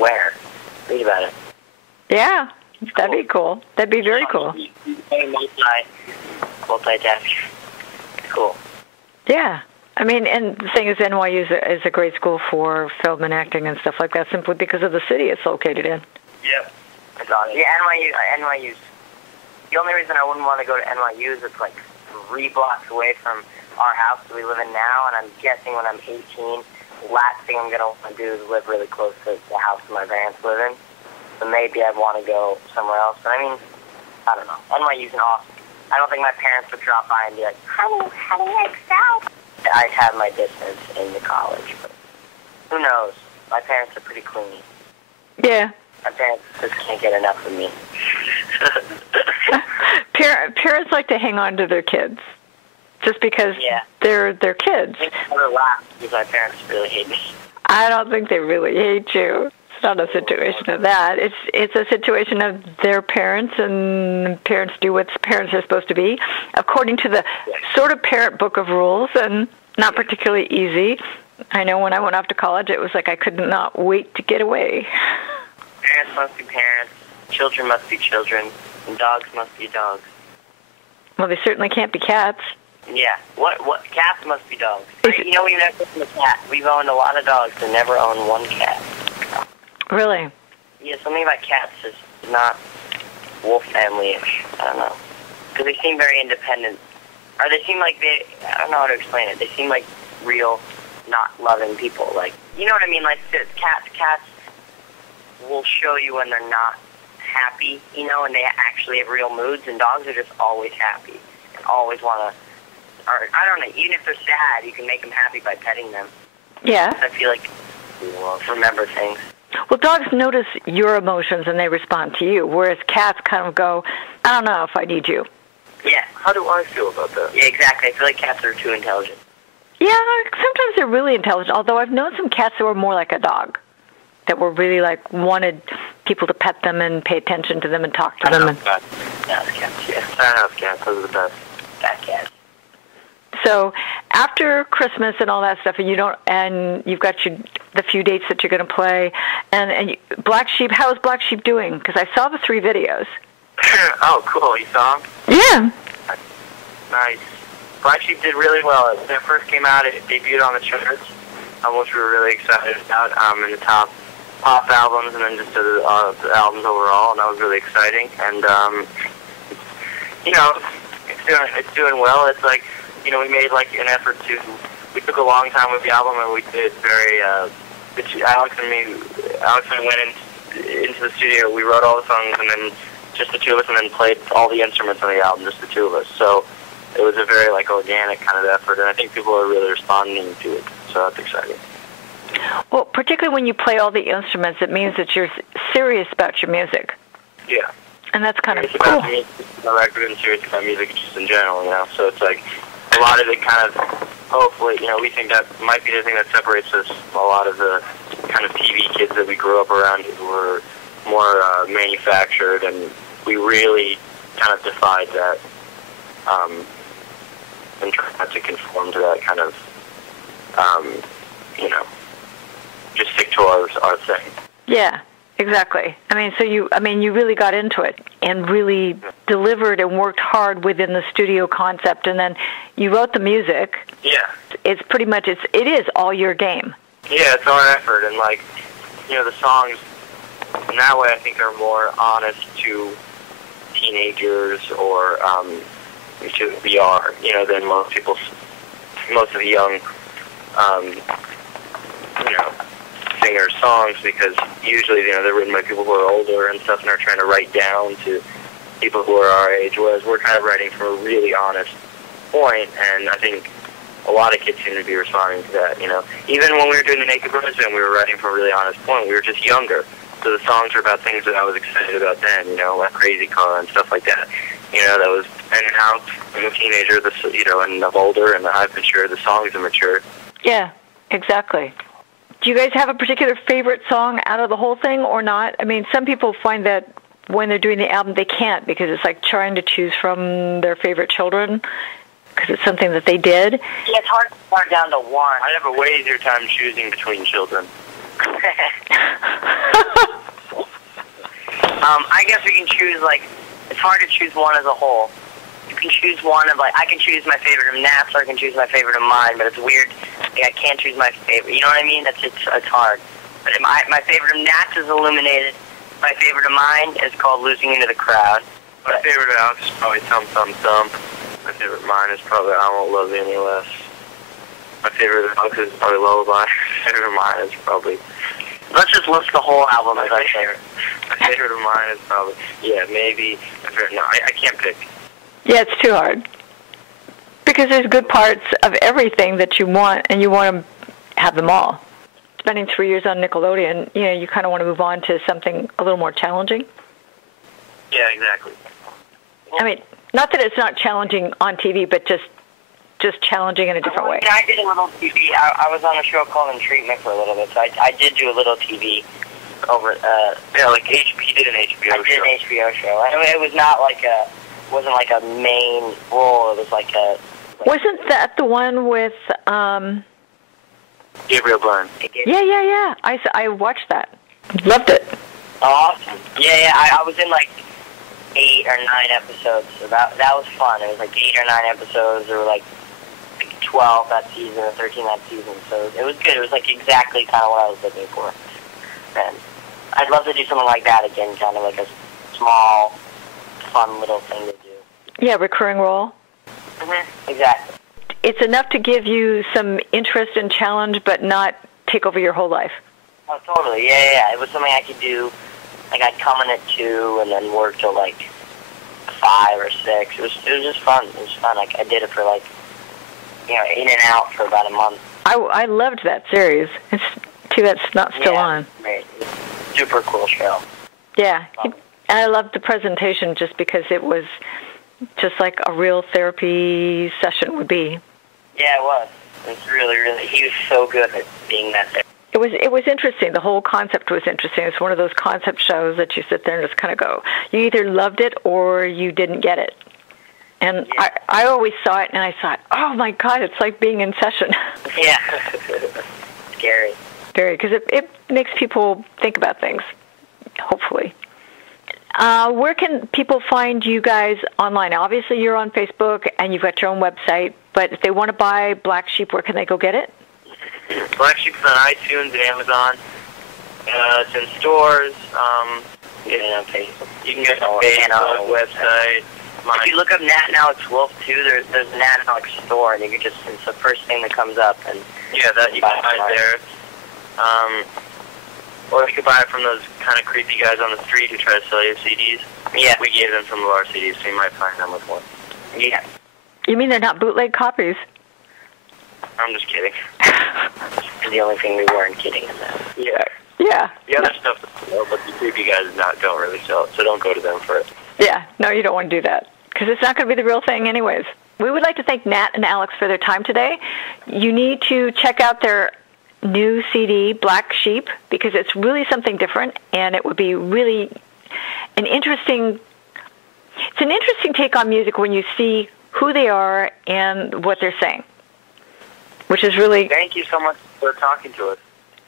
wear. Read about it. Yeah, that'd be cool. That'd be very cool. Multitask. Cool. Yeah. I mean, and the thing is, NYU is a great school for film and acting and stuff like that, simply because of the city it's located in. Yep. Yeah, NYU's. The only reason I wouldn't want to go to NYU is it's like 3 blocks away from our house that we live in now, and I'm guessing when I'm 18, the last thing I'm going to want to do is live really close to the house my parents live in. So maybe I'd want to go somewhere else. But I mean, I don't know. NYU's an awesome. I don't think my parents would drop by and be like, honey, like South. I'd have my distance in the college, but who knows? My parents are pretty clingy. Yeah. My parents just can't get enough of me. Parents like to hang on to their kids, just because they're kids. I never laugh because my parents really hate me. I don't think they really hate you. It's not a situation of that. It's a situation of their parents, and parents do what parents are supposed to be, according to the sort of parent book of rules, and not particularly easy. I know when I went off to college, it was like I could not wait to get away. Parents must be parents, children must be children, and dogs must be dogs. Well, they certainly can't be cats. Yeah. What? Cats must be dogs. You know, we've never owned a cat. We've owned a lot of dogs and never owned one cat. Really? Yeah, something about cats is not wolf family-ish. I don't know. Because they seem very independent. Or they seem like I don't know how to explain it. They seem like real, not loving people. Like, you know what I mean? Like, cats will show you when they're not happy, you know, and they actually have real moods, and dogs are just always happy and always want to, or I don't know, even if they're sad, you can make them happy by petting them. Yeah. I feel like you remember things. Well, dogs notice your emotions and they respond to you, whereas cats kind of go, I don't know if I need you. Yeah. How do I feel about that? Yeah, exactly. I feel like cats are too intelligent. Yeah, sometimes they're really intelligent, although I've known some cats that were more like a dog, that were really like wanted people to pet them and pay attention to them and talk to them. I have cats, yeah. I have cats. Those are the best. Fat cats. So after Christmas and all that stuff, and you've got the few dates that you're going to play, and Black Sheep. How is Black Sheep doing? Because I saw the 3 videos. Oh, cool! You saw them? Yeah. Nice. Black Sheep did really well. When it first came out, it debuted on the charts, which we were really excited about, in the top pop albums, and then just the albums overall, and that was really exciting. And you know, it's doing well. It's like, you know, we made like an effort we took a long time with the album, and we did very, Alex and I went into the studio, we wrote all the songs, and then just the two of us, and then played all the instruments on the album, just the two of us. So it was a very like organic kind of effort, and I think people are really responding to it, so that's exciting. Well, particularly when you play all the instruments, it means that you're serious about your music. Yeah. And that's kind of cool. About music, the record, and serious about music just in general, you know. So it's like a lot of it kind of, hopefully, you know, we think that might be the thing that separates us from a lot of the kind of TV kids that we grew up around who were more manufactured, and we really kind of defied that and tried not to conform to that kind of, you know, just stick to our thing. Yeah. Exactly. I mean, you really got into it and really delivered and worked hard within the studio concept, and then you wrote the music. Yeah. It's pretty much, it is all your game. Yeah, it's our effort, and like, you know, the songs in that way I think are more honest to teenagers or to we are, you know, than most of the young, you know, singer songs, because usually, you know, they're written by people who are older and stuff, and are trying to write down to people who are our age, whereas we're kind of writing from a really honest point, and I think a lot of kids seem to be responding to that, you know. Even when we were doing the Naked Brothers Band, we were writing from a really honest point. We were just younger, so the songs are about things that I was excited about then, you know, like Crazy Car and stuff like that. You know, that was, and now I'm a teenager, you know, and I'm older, and I've matured, the songs have matured. Yeah, exactly. Do you guys have a particular favorite song out of the whole thing or not? I mean, some people find that when they're doing the album, they can't, because it's like trying to choose from their favorite children, because it's something that they did. Yeah, it's hard to narrow down to one. I have a way easier time choosing between children. I guess we can choose, like, it's hard to choose one as a whole. You can choose one of, like, I can choose my favorite of Nat's, or I can choose my favorite of mine, but it's weird. Like, I can't choose my favorite. You know what I mean? It's hard. But my favorite of Nat's is Illuminated. My favorite of mine is called Losing Into the Crowd. My favorite of Alex is probably Thump Thump Thump. My favorite of mine is probably I Won't Love You Any Less. My favorite of Alex is probably Lullaby. My favorite of mine is probably... Let's just list the whole album as I say. My favorite of mine is probably... Yeah, maybe... No, I can't pick. Yeah, it's too hard. Because there's good parts of everything that you want, and you want to have them all. Spending 3 years on Nickelodeon, you know, you kind of want to move on to something a little more challenging. Yeah, exactly. I mean, not that it's not challenging on TV, but just challenging in a different way. I did a little TV. I was on a show called In Treatment for a little bit, so I did do a little TV over. Yeah, like he did an HBO show. I did an HBO show. I mean, it was not like wasn't like a main role. It was like a. Wasn't that the one with Gabriel Byrne? Yeah. I watched that. Loved it. Awesome. Yeah. I was in like 8 or 9 episodes, so that was fun. It was like 8 or 9 episodes, or like 12 that season, or 13 that season, so it was good. It was like exactly kind of what I was looking for. And I'd love to do something like that again, kind of like a small, fun little thing to do. Yeah, recurring role. Exactly. It's enough to give you some interest and challenge, but not take over your whole life. Oh, totally. Yeah. It was something I could do. Like, I'd come in at 2 and then work till like 5 or 6. It was just fun. It was fun. Like, I did it for like, you know, in and out for about a month. I loved that series. It's too bad it's not still on. Great. Super cool show. Yeah. And I loved the presentation just because it was just like a real therapy session would be. Yeah, it was. It's really, he was so good at being that there. It was interesting. The whole concept was interesting. It's one of those concept shows that you sit there and just kind of go, you either loved it or you didn't get it. And yeah. I always saw it and I thought, oh my God, it's like being in session. Yeah. Scary. Very, because it makes people think about things, hopefully. Where can people find you guys online? Obviously, you're on Facebook and you've got your own website, but if they want to buy Black Sheep, where can they go get it? Black Sheep's on iTunes and Amazon. It's in stores. You can get it on Facebook. You can get it on Facebook, website. If you look up Nat Alex Wolff too, there's a Nat Alex store, and you can it's the first thing that comes up. And yeah, that you can buy it there. Or you could buy it from those kind of creepy guys on the street who try to sell you CDs. Yeah, we gave them some of our CDs, so you might find them with one. Yeah. You mean they're not bootleg copies? I'm just kidding. The only thing we weren't kidding in that. Yeah. Yeah. The other stuff, but the creepy guys don't really sell it, so don't go to them for it. Yeah. No, you don't want to do that, because it's not going to be the real thing anyways. We would like to thank Nat and Alex for their time today. You need to check out their new CD, Black Sheep, because it's really something different, and it would be really an interesting take on music when you see who they are and what they're saying, which is really... Thank you so much for talking to us.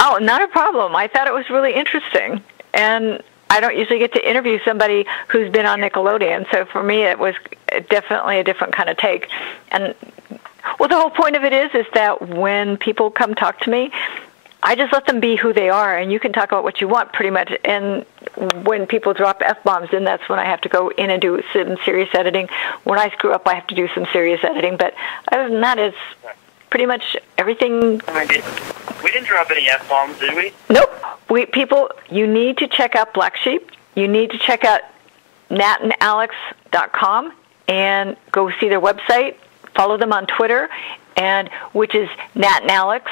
Oh, not a problem. I thought it was really interesting, and I don't usually get to interview somebody who's been on Nickelodeon, so for me it was definitely a different kind of take. And well, the whole point of it is that when people come talk to me, I just let them be who they are, and you can talk about what you want pretty much. And when people drop F-bombs, then that's when I have to go in and do some serious editing. When I screw up, I have to do some serious editing. But other than that, it's pretty much everything. We didn't drop any F-bombs, did we? Nope. People, you need to check out Black Sheep. You need to check out natandalex.com and go see their website. Follow them on Twitter, which is Nat and Alex,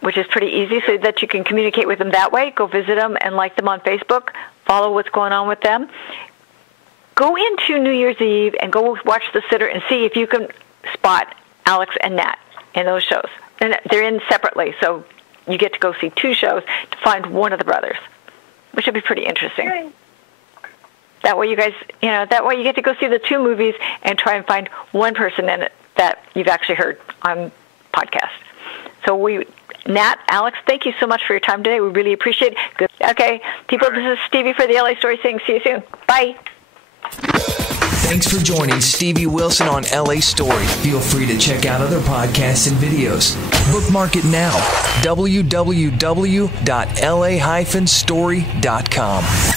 which is pretty easy, so that you can communicate with them that way. Go visit them and like them on Facebook. Follow what's going on with them. Go into New Year's Eve and go watch The Sitter and see if you can spot Alex and Nat in those shows. And they're in separately, so you get to go see 2 shows to find one of the brothers, which would be pretty interesting. Right. That way you guys, that way you get to go see the 2 movies and try and find one person in it that you've actually heard on podcast. So Nat, Alex, thank you so much for your time today. We really appreciate it. Good. Okay, people, this is Stevie for the LA Story saying see you soon. Bye. Thanks for joining Stevie Wilson on LA Story. Feel free to check out other podcasts and videos. Bookmark it now. www.la-story.com.